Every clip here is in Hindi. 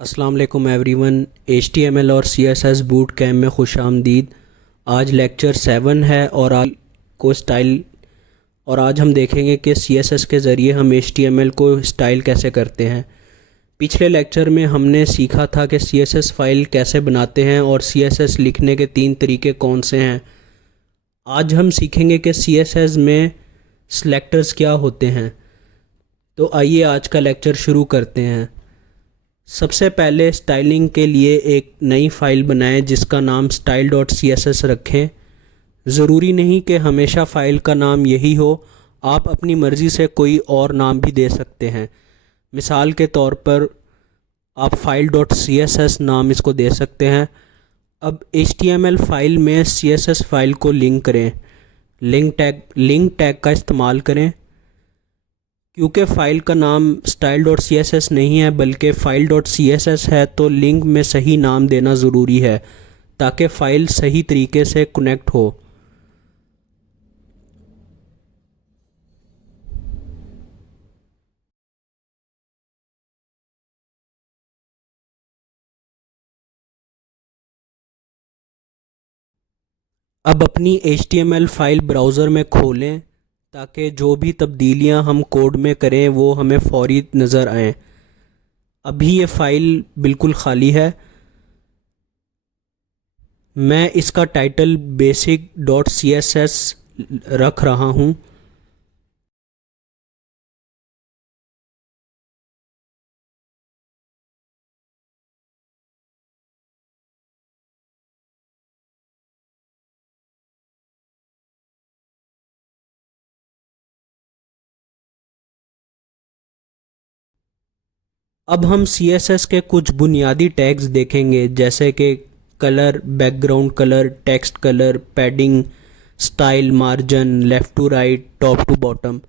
अस्सलाम वालेकुम एवरीवन। HTML और CSS बूट कैम्प में खुश आमदीद। आज लेक्चर 7 है और आज हम देखेंगे कि CSS के ज़रिए हम HTML को स्टाइल कैसे करते हैं। पिछले लेक्चर में हमने सीखा था कि CSS फ़ाइल कैसे बनाते हैं और CSS लिखने के 3 तरीके कौन से हैं। आज हम सीखेंगे कि CSS में सेलेक्टर्स क्या होते हैं। तो आइए आज का लेक्चर शुरू करते हैं। सबसे पहले स्टाइलिंग के लिए एक नई फ़ाइल बनाएं जिसका नाम style.css रखें। ज़रूरी नहीं कि हमेशा फ़ाइल का नाम यही हो, आप अपनी मर्ज़ी से कोई और नाम भी दे सकते हैं। मिसाल के तौर पर आप file.css नाम इसको दे सकते हैं। अब HTML फ़ाइल में CSS फ़ाइल को लिंक करें। लिंक टैग का इस्तेमाल करें क्योंकि फ़ाइल का नाम style.css नहीं है बल्कि file.css है, तो लिंक में सही नाम देना ज़रूरी है ताकि फ़ाइल सही तरीके से कनेक्ट हो। अब अपनी HTML फ़ाइल ब्राउज़र में खोलें ताकि जो भी तब्दीलियां हम कोड में करें वो हमें फ़ौरी नज़र आएँ। अभी ये फ़ाइल बिल्कुल ख़ाली है। मैं इसका टाइटल basic.css रख रहा हूँ। अब हम CSS के कुछ बुनियादी टैग्स देखेंगे जैसे कि colour, background colour, text colour, padding, style, margin, left to right, top to bottom.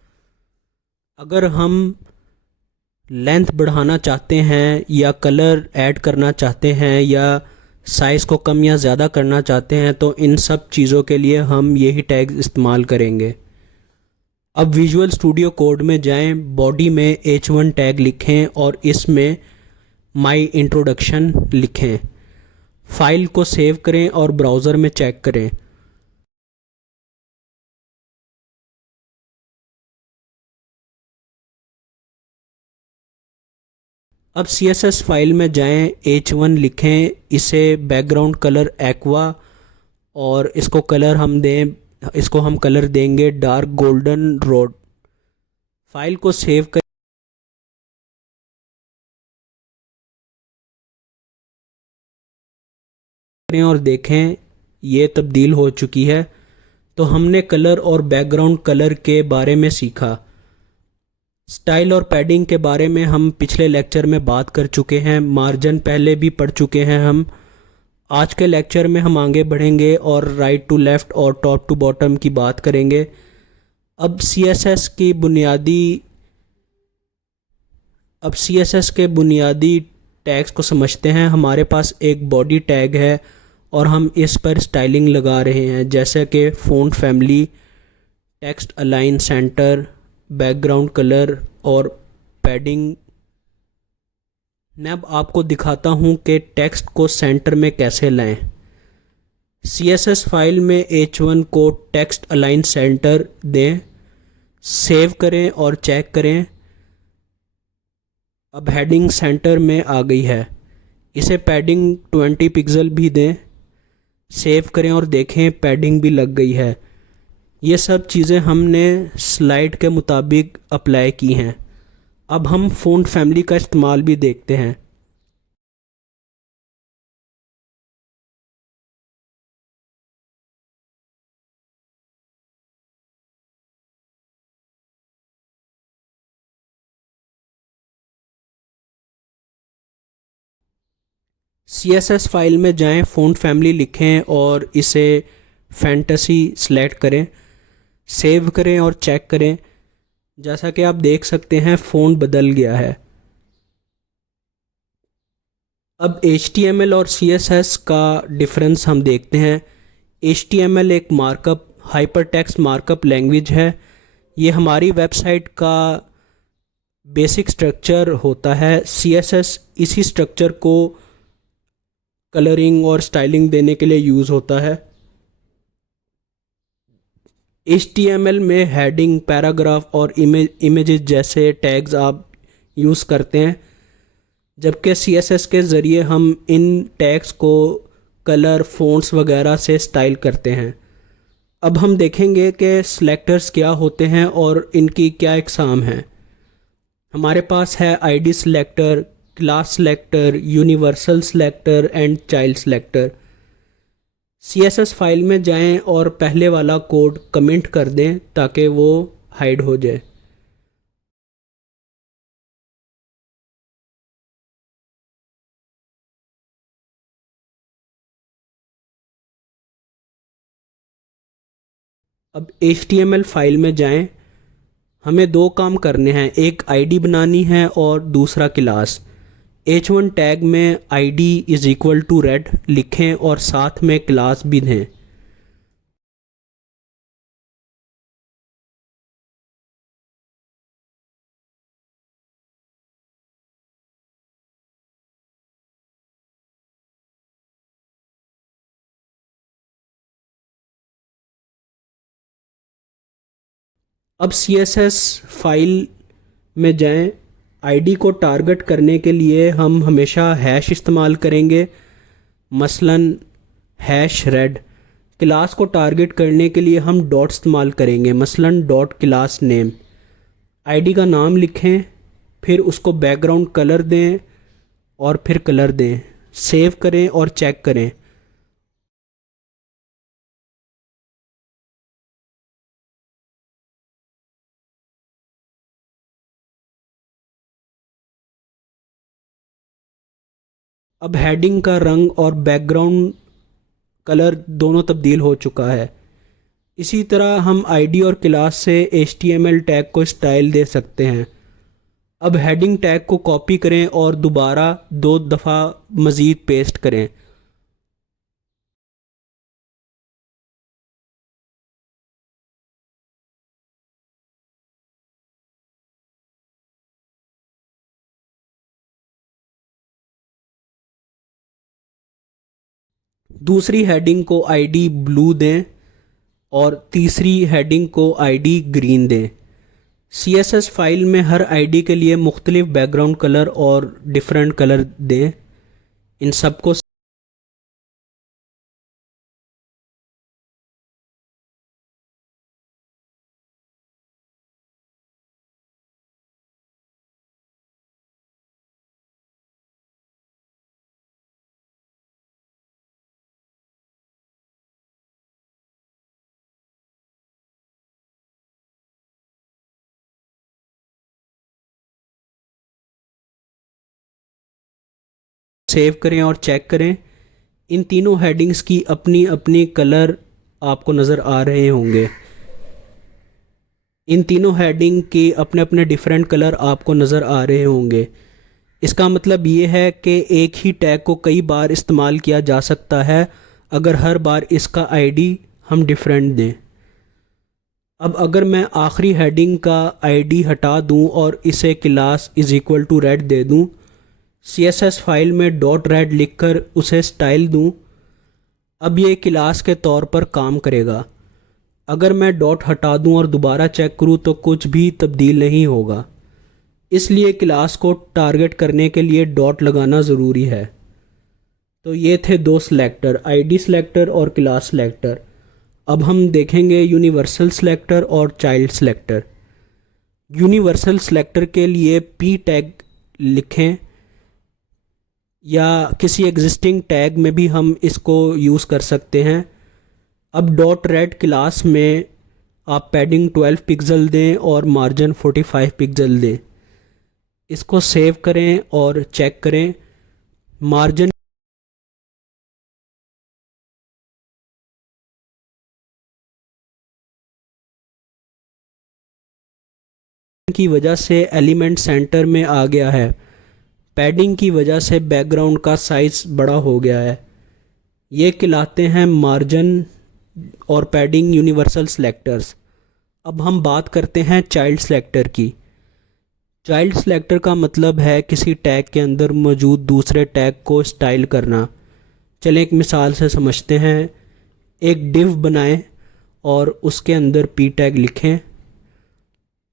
अगर हम लेंथ बढ़ाना चाहते हैं या कलर ऐड करना चाहते हैं या साइज़ को कम या ज़्यादा करना चाहते हैं तो इन सब चीज़ों के लिए हम यही टैग्स इस्तेमाल करेंगे। अब विजुअल स्टूडियो कोड में जाएं, बॉडी में H1 टैग लिखें और इसमें माई इंट्रोडक्शन लिखें। फ़ाइल को सेव करें और ब्राउज़र में चेक करें। अब CSS फ़ाइल में जाएं, H1 लिखें, इसे बैकग्राउंड कलर एक्वा और इसको हम कलर देंगे डार्क गोल्डन रोड। फ़ाइल को सेव करें और देखें ये तब्दील हो चुकी है। तो हमने कलर और बैकग्राउंड कलर के बारे में सीखा। स्टाइल और पैडिंग के बारे में हम पिछले लेक्चर में बात कर चुके हैं। मार्जिन पहले भी पढ़ चुके हैं हम। आज के लेक्चर में हम आगे बढ़ेंगे और राइट टू लेफ़्ट और टॉप टू बॉटम की बात करेंगे। अब CSS के बुनियादी टैग्स को समझते हैं। हमारे पास एक बॉडी टैग है और हम इस पर स्टाइलिंग लगा रहे हैं जैसे कि font family, text align centre, background colour और पैडिंग। मैं अब आपको दिखाता हूँ कि टेक्स्ट को सेंटर में कैसे लाएं। CSS फाइल में H1 को टेक्स्ट अलाइन सेंटर दें, सेव करें और चेक करें। अब हेडिंग सेंटर में आ गई है। इसे पैडिंग 20 पिक्सल भी दें, सेव करें और देखें पैडिंग भी लग गई है। ये सब चीज़ें हमने स्लाइड के मुताबिक अप्लाई की हैं। अब हम फ़ॉन्ट फैमिली का इस्तेमाल भी देखते हैं। CSS फाइल में जाएं, फ़ॉन्ट फैमिली लिखें और इसे फैंटेसी सेलेक्ट करें, सेव करें और चेक करें। जैसा कि आप देख सकते हैं फ़ॉन्ट बदल गया है। अब HTML और CSS का डिफरेंस हम देखते हैं। HTML एक मार्कअप हाइपरटेक्स्ट मार्कअप लैंग्वेज है। ये हमारी वेबसाइट का बेसिक स्ट्रक्चर होता है। सीएसएस इसी स्ट्रक्चर को कलरिंग और स्टाइलिंग देने के लिए यूज़ होता है। HTML में हेडिंग, पैराग्राफ और इमेजेस जैसे टैग्स आप यूज़ करते हैं, जबकि CSS के ज़रिए हम इन टैग्स को कलर, फ़ॉन्ट्स वगैरह से स्टाइल करते हैं। अब हम देखेंगे कि सिलेक्टर्स क्या होते हैं और इनकी क्या इकसाम हैं। हमारे पास है ID selector, class selector, universal selector and child selector. CSS file में जाएं और पहले वाला कोड कमेंट कर दें ताकि वो हाइड हो जाए। अब HTML फाइल में जाएं। हमें दो काम करने हैं, एक ID बनानी है और दूसरा क्लास। H1 टैग में ID is equal to red लिखें और साथ में क्लास भी दें। अब CSS फाइल में जाएं। ID को टारगेट करने के लिए हम हमेशा हैश इस्तेमाल करेंगे, मसलन हैश रेड। क्लास को टारगेट करने के लिए हम डॉट इस्तेमाल करेंगे, मसलन डॉट क्लास नेम। ID का नाम लिखें, फिर उसको बैकग्राउंड कलर दें और फिर कलर दें। सेव करें और चेक करें। अब हेडिंग का रंग और बैकग्राउंड कलर दोनों तब्दील हो चुका है। इसी तरह हम ID और क्लास से HTML टैग को स्टाइल दे सकते हैं। अब हेडिंग टैग को कॉपी करें और दोबारा 2 दफ़ा मज़ीद पेस्ट करें। दूसरी हेडिंग को ID ब्लू दें और तीसरी हेडिंग को ID ग्रीन दें। CSS फाइल में हर ID के लिए मुख्तलिफ बैकग्राउंड कलर और डिफरेंट कलर दें। इन सबको सेव करें और चेक करें। इन तीनों हेडिंग्स की अपनी अपनी कलर आपको नज़र आ रहे होंगे। इन तीनों हेडिंग के अपने अपने डिफरेंट कलर आपको नज़र आ रहे होंगे। इसका मतलब ये है कि एक ही टैग को कई बार इस्तेमाल किया जा सकता है अगर हर बार इसका ID हम डिफरेंट दें। अब अगर मैं आखिरी हेडिंग का ID हटा दूं और इसे class is equal to red दे दूं, CSS फाइल में डॉट रेड लिखकर उसे स्टाइल दूं, अब ये क्लास के तौर पर काम करेगा। अगर मैं डॉट हटा दूं और दोबारा चेक करूं तो कुछ भी तब्दील नहीं होगा। इसलिए क्लास को टारगेट करने के लिए डॉट लगाना ज़रूरी है। तो ये थे दो सिलेक्टर, ID सिलेक्टर और क्लास सिलेक्टर। अब हम देखेंगे यूनिवर्सल सिलेक्टर और चाइल्ड सिलेक्टर। यूनिवर्सल सिलेक्टर के लिए P टैग लिखें या किसी एग्जिस्टिंग टैग में भी हम इसको यूज़ कर सकते हैं। अब डॉट रेड क्लास में आप पैडिंग 12 पिक्सल दें और मार्जिन 45 पिक्सल दें। इसको सेव करें और चेक करें। मार्जिन की वजह से एलिमेंट सेंटर में आ गया है। पैडिंग की वजह से बैकग्राउंड का साइज़ बड़ा हो गया है। ये कहलाते हैं मार्जिन और पैडिंग यूनिवर्सल सिलेक्टर्स। अब हम बात करते हैं चाइल्ड सिलेक्टर की। चाइल्ड सेलेक्टर का मतलब है किसी टैग के अंदर मौजूद दूसरे टैग को स्टाइल करना। चलें एक मिसाल से समझते हैं। एक डिव बनाएं और उसके अंदर पी टैग लिखें।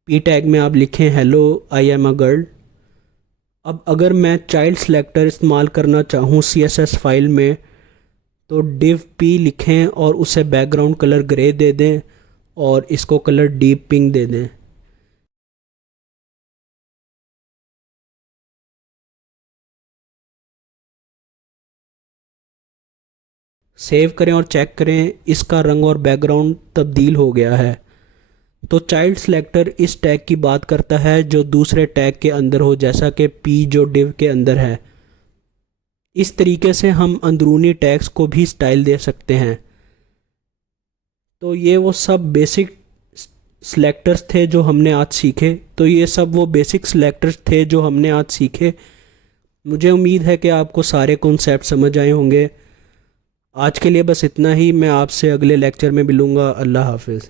पी टैग में आप लिखें hello I am a girl. अब अगर मैं चाइल्ड सेलेक्टर इस्तेमाल करना चाहूँ CSS फाइल में, तो div p लिखें और उसे बैकग्राउंड कलर ग्रे दे दें और इसको कलर डीप पिंक दे दें। सेव करें और चेक करें, इसका रंग और बैकग्राउंड तब्दील हो गया है। तो चाइल्ड सेलेक्टर इस टैग की बात करता है जो दूसरे टैग के अंदर हो, जैसा कि p जो div के अंदर है। इस तरीके से हम अंदरूनी टैग्स को भी स्टाइल दे सकते हैं। तो ये वो सब बेसिक सेलेक्टर्स थे जो हमने आज सीखे। मुझे उम्मीद है कि आपको सारे कॉन्सेप्ट समझ आए होंगे। आज के लिए बस इतना ही। मैं आपसे अगले लेक्चर में मिलूँगा। अल्लाह हाफिज़।